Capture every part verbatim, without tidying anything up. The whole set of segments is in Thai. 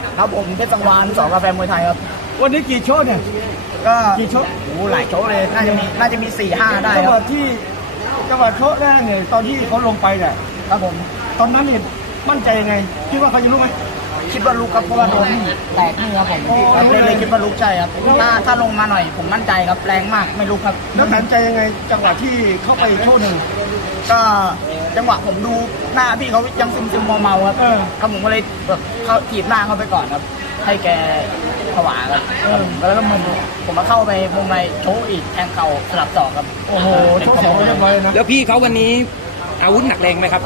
ครับผมเพชรสังวานสองกาแฟมวยไทยครับวันนี้กี่โชว์เนี่ยก็กี่โชว์โอ้หลายโชว์เลยน่าจะมีน่าจะมีสี่ห้าได้จังคหรัวะบที่จังหวะโชว์แรกเนี่ยตอนที่เขาลงไปเนี่ยครับผมตอนนั้นเนี่ยมั่นใจยังไงคิดว่าเขาจะรู้ไหมคิดว่าลูกครับเพราะว่าโดนแตกนี่ครับผมครับเลยเลยคิดว่าลูกใช่ครับถ้าถ้าลงมาหน่อยผมมั่นใจครับแรงมากไม่ลูกครับแล้วตัดใจยังไงจังหวะที่เข้าไปโชว์หนึ่งก็จังหวะผมดูหน้าพี่เขายังซึมซึมเมาๆครับครับผมก็เลยแบบเขาจีบหน้าเขาไปก่อนครับให้แกผวาครับแล้วก็มึนผมมาเข้าไปมุมในโชว์อีกแทงเก่าสลับศอกครับโอ้โหโชว์สองเรียบร้อยนะแล้วพี่เขาวันนี้อาวุธหนักแรงไหมครับ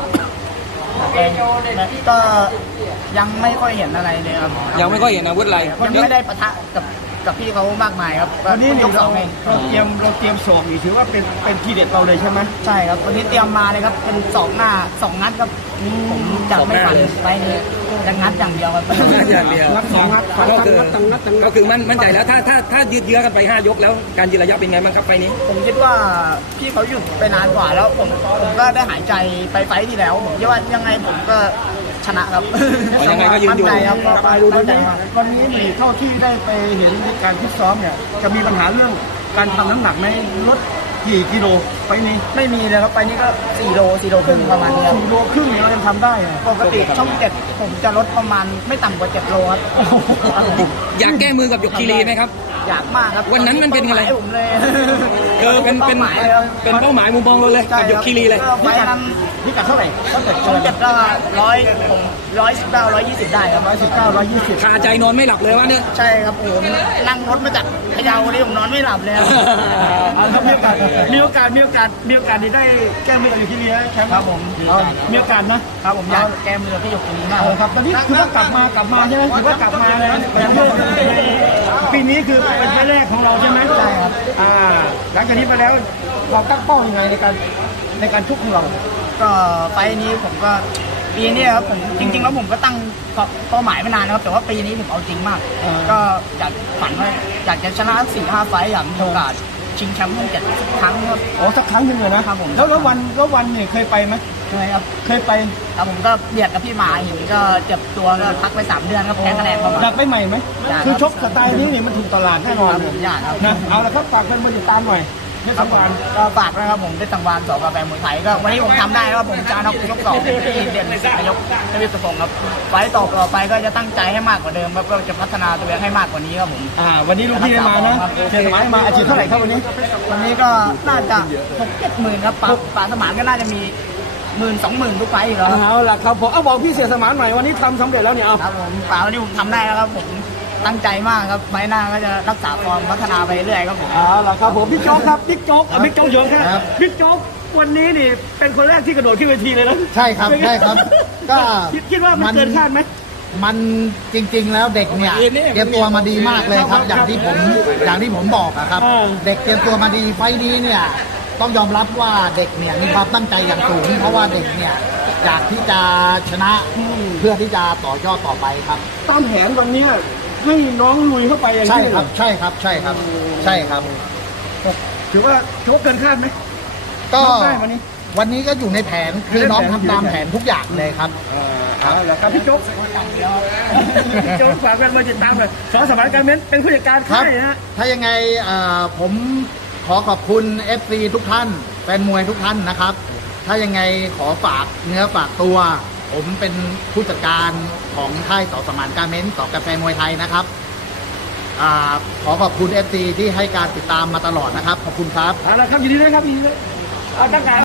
ก็ยังไม่ค่อยเห็นอะไรเลยครับยังไม่ค่อยเห็นอาวุธอะไรยังไม่ได้ปะทะกับกับพี่เขามากมายครับวันนี้ยกสองเองเราเตรียมเราเตรียมสอบอีกถือว่าเป็นเป็นทีเด็ดเราเลยใช่ไหมใช่ครับวันนี้เตรียมมาเลยครับเป็นสองหน้าสองนัดครับผมจะไม่ฟันไปนี่จะงัดอย่างเดียวครับอย่างเดียวงัดสองงัดก็คือก็คือมั่นมั่นใจแล้วถ้าถ้าถ้ายืดเยื้อกันไปห้ายกแล้วการยืนระยะเป็นไงบ้างครับไฟนี้ผมคิดว่าพี่เขาหยุดไปนานกว่าแล้วผมผมก็ได้หายใจไปไฟที่แล้วผมคิดว่ายังไงผมก็ชนะครับยังไงก็ยืนอยู่ครับก็ไปดูวันนี้วันนี้นี่เท่าที่ได้ไปเห็นการฟิตซ้อมเนี่ยจะมีปัญหาเรื่องการทำน้ำหนักไหมลดกี่กิโลไปนี้ไม่มีเลยครับไปนี้ก็สี่โลสี่โลครึ่งประมาณนี้ครับสี่โลครึ่งเรายังทำได้ปกติช่องเจ็ดผมจะลดประมาณไม่ต่ำกว่าเจ็ดโลครับอยากแก้มือกับหยกคีรีไหมครับอยากมากครับวันนั้นมันเป็นอะไรผมเลยเออเป็นเป็นเป็นเป้าหมายมุมมองเราเลยกับหยกคีรีเลยไฟนั้นพิกัดเท่าไหร่ช่องเจ็ดก็ร้อยผมร้อยสิบเก้าร้อยยี่สิบได้ครับร้อยสิบเก้าร้อยยี่สิบคาใจนอนไม่หลับเลยวะเนี่ยใช่ครับผมนั่งรถมาจากพะเยาวันนี้ผมนอนไม่หลับเลยครับมีโอกาสมีโอกาสมีโอกาสมีโอกาสที่ได้แก้มือกับหยกคีรีแชมป์ครับผมมีโอกาสนะครับผมอยากแก้มือพี่หยกคีรีมากครับตอนนี้คือว่ากลับมากลับมาใช่ไหมถือว่ากลับมาแล้วปีนี้คือเป็นไฟล์แรกของเราใช่ไหมใช่ครับอ่าหลังจากนี้ไปแล้วเราตั้งเป้ายังไงในการในการชกของเราก็ไฟนี้ผมก็ปีนี้ครับผมจริงๆแล้วผมก็ตั้งเป้าหมายไม่นานนะครับแต่ว่าปีนี้ผมเอาจริงมากก็อยากฝันว่าอยากจะชนะสี่ห้าไฟอยากมีโอกาสชิงแชมป์ทั้งเจ็ดสักครั้งครับโอ้สักครั้งหนึ่งเลยนะครับผมแล้วแล้ววันแล้ววันเนี่ยเคยไปไหมเคยครับเคยไปครับผมก็เบียดกับพี่หมาเห็นก็เจ็บตัวก็พักไปสามเดือนก็แพ้คะแนนเข้ามาอยากไปใหม่ไหมคือชกสไตล์นี้นี่มันถูกตลาดแน่นอนผมอยากครับนะเอาละครับฝากเพื่อนมาติดตามหน่อยเพชรสังวานก็ฝากนะครับผมเพชรสังวานสองกาแฟมวยไทยก็วันนี้ผมทำได้แล้วผมจะนอกยกสองที่เด่นนายกนายกกระทรวงครับไฟต่อต่อไปก็จะตั้งใจให้มากกว่าเดิมครับก็จะพัฒนาตัวเองให้มากกว่านี้ครับผมอ่าวันนี้ลูกพี่ได้มานะเชียร์สมานมาอาชีพเท่าไหร่ครับวันนี้วันนี้ก็น่าจะหกเจ็ดหมื่นครับป่าป่าสมานก็น่าจะมีหมื่นสองหมื่นทุกไฟอยู่แล้วเอาล่ะครับผมเอาบอกพี่เสียสมานหน่อยวันนี้ทำสำเร็จแล้วเนี่ยเอาครับผมป่าวันนี้ผมทำได้แล้วครับผมตั้งใจมากครับไฟหน้าก็จะรักษาฟอร์มพัฒนาไปเรื่อยครับผมเอาล่ะครับผมบิ๊กโจ๊กครับบิ๊กโจ๊กบิ๊กโจ๊กเยอะครับบิ๊กโจ๊กวันนี้นี่เป็นคนแรกที่กระโดดขึ้นเวทีเลยนะใช่ครับใช่ครับก็คิดว่ามันเกินคาดไหมมันจริงๆแล้วเด็กเนี่ยเตรียมตัวมาดีมากเลยครับอย่างที่ผมอย่างที่ผมบอกอะครับเด็กเตรียมตัวมาดีไฟนี้เนี่ยต้องยอมรับว่าเด็กเนี่ยมีความตั้งใจอย่างสูงเพราะว่าเด็กเนี่ยอยากที่จะชนะเพื่อที่จะต่อยอดต่อไปครับตามแผนวันนี้ให้น้องลุยเข้าไปอย่างนี้ใช่ครับใช่ครับใช่ครับใช่ครับถือว่าโชคเกินคาดไหมก็วันนี้วันนี้ก็อยู่ในแผนคือน้องทำตามแผนทุกอย่างเลยครับครับแล้วครับพี่โจ๊กพี่โจ๊กฝากกันมาติดตามหน่อยสอนสมานการเม้นเป็นผู้จัดการค่ายนะถ้ายังไงผมขอขอบคุณ เอฟ ซี ทุกท่านแฟนมวยทุกท่านนะครับถ้ายังไงขอฝากเนื้อฝากตัวผมเป็นผู้จัดการของค่ายสอสมานการเม้นต์สอกาแฟมวยไทยนะครับอ่าขอขอบคุณ เอฟ ซี ที่ให้การติดตามมาตลอดนะครับขอบคุณครับเอาละครับยินดีด้วยครับยินดีด้วยเอาตั้งการ